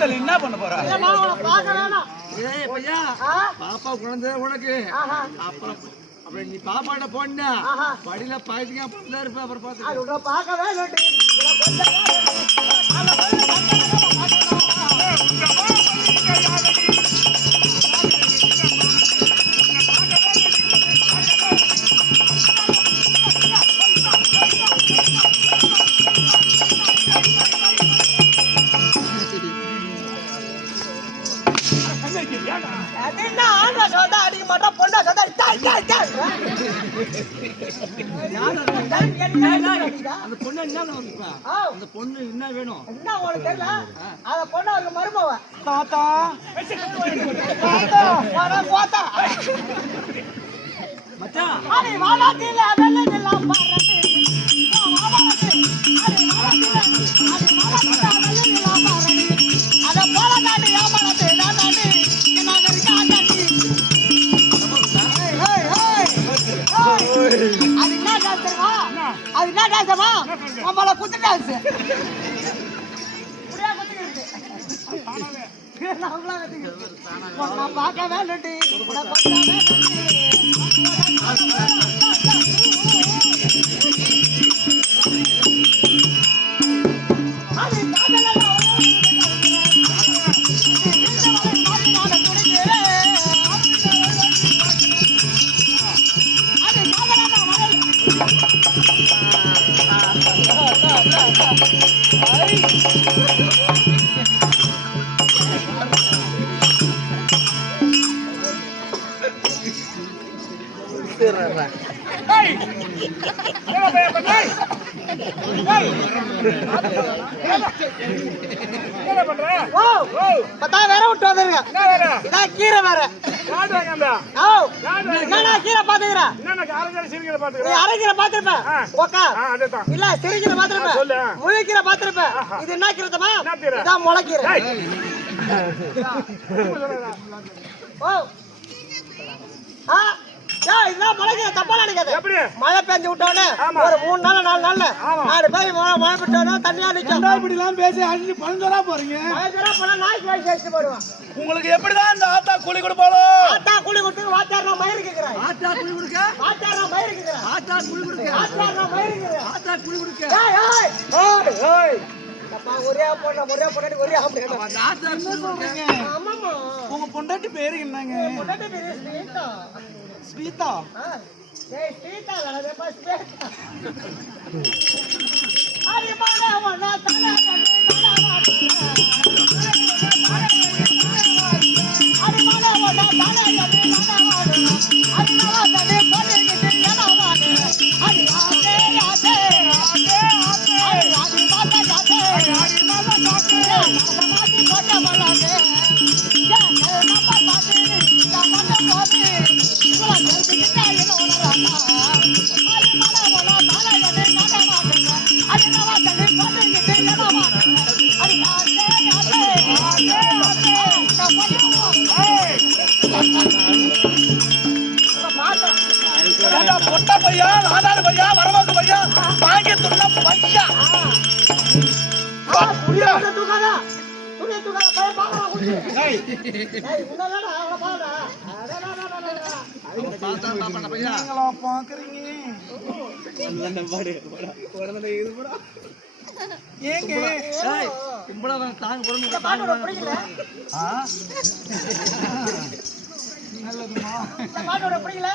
தள்ளி என்ன பண்ண போறா? பாப்பா குழந்தை உனக்கு ஆஹா. அப்புறம் அப்புறம் நீ பாப்பாட்ட போனா ஆஹா. படியில பாய்ச்சிங்க அப்படிலாம் இருப்ப அப்புறம் அது பார்த்து உன்னை என்ன ஆண்டா சொந்தா அடிக்க மாட்டா பொண்ணா சொந்தா டாய் என்ன அந்த பொண்ணு என்ன வந்துப்பா ஆ, அந்த பொண்ணு என்ன வேணும் என்ன உனக்கு தெரியல அத பொண்ணு அவருக்கு மருமவ தாத்தா தாத்தா, போத்தா. மச்சான் அடி அது என்ன டான்ஸ் தெரியுமா? அது என்ன டான்ஸ் தெரியுமா? நம்மள குத்து டான்ஸ். இப்படியே குத்திக்கிறது. நம்மளா கத்திக்கிறது. உன்னை பார்க்க உன்னை கொஞ்சம் வேணும்டி. Cerrará. ஓ பத்தா வேற விட்டு வந்துருங்க இதான் கீரை வேற ஓ என்னடா கீரை பாத்துக்கிற நீ அரைக்கீரை பாத்திருப்ப உக்கா இல்ல சிறுகீரை பாத்திருப்ப முழுக்கீரை பாத்திருப்ப இது என்ன கீரை தமா இதான் முளைக்கீரை ஓ ஆ இதெல்லாம் முளைக்கீரை தப்பா நினைக்காத. மழை பெஞ்சு விட்டோன்னே ஒரு மூணு நாள் நாலு நாள்ல நாலு பேர் மழை மழை விட்டோன்னே தண்ணியா இப்படி எல்லாம் பேசி அழிஞ்சு பழந்தோரா போறீங்க. பெய்யா போனா நாய்க்கு வயசு வச்சு போடுவான் உங்களுக்கு எப்படிதான் இந்த ஆத்தா கூலி கொடுப்பாளோ? ஆத்தா குழி கொடுத்து வாத்தியார் நான் மயிறு கேட்கிறேன் ஆத்தா குழி கொடுக்க? நான் மயிறு ஆத்தா குழி கொடுக்க? நான் மயிறு கேட்கிறேன் ஆத்தா குழி கொடுக்க? ஏய் ஏய். ஏய் ஏய். அப்பா ஒரே பொண்ணு ஒரே பொண்ணாடி ஒரே ஆம்பளை ஆமாமா உங்க பொண்டாட்டி பேரு என்னங்க? பொண்டாட்டி பேரு ஸ்வீதா ஏய் ஸ்வீதா இல்லடா பா ஸ்வீதா அடி தல ஏங்க ஏய் தாங்க போடணும் ஆ? நல்லதுமா பிடிக்கல?